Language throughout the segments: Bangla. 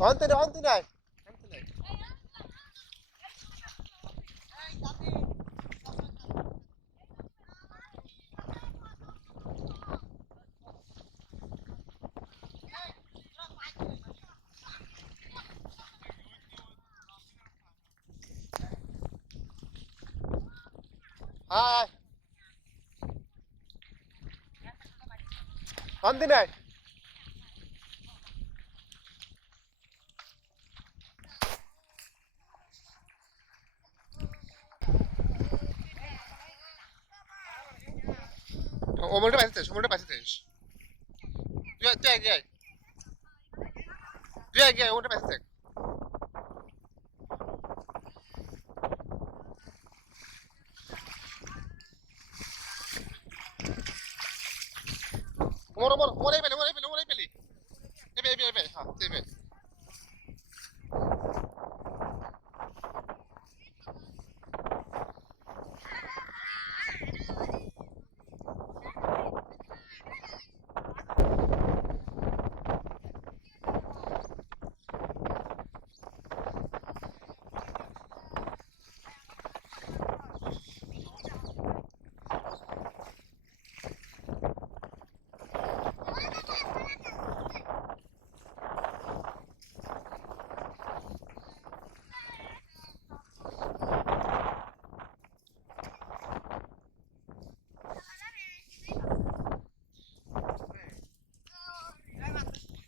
অন্তি নাই হাই অন্তি নাই ওমরটা পাইছিস তুই আগে ওমরটা পাইছিস ওমর ওরাই পেলি এবে হ্যাঁ এবে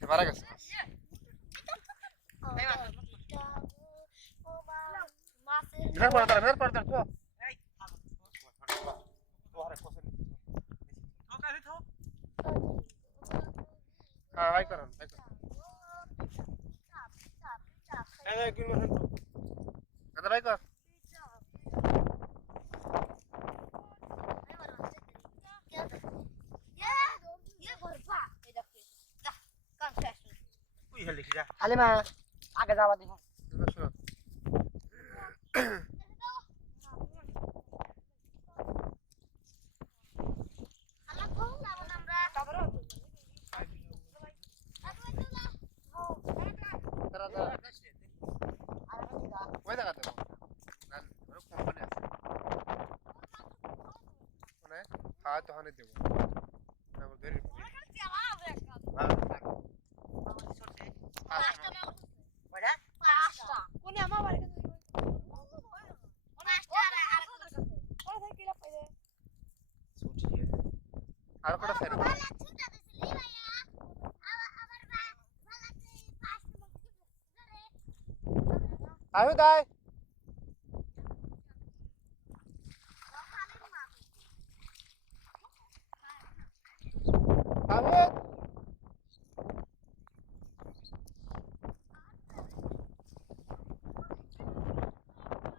মারা গেছে ঘর পড়া তো হ্যাঁ ভাই করুন ভাই কর হালিমা আগে যাওয়া দিব ওই জায়গাতে কোম্পানি আছে মানে হ্যাঁ তখন দেবো আর কটা সাইড আয়ু দাই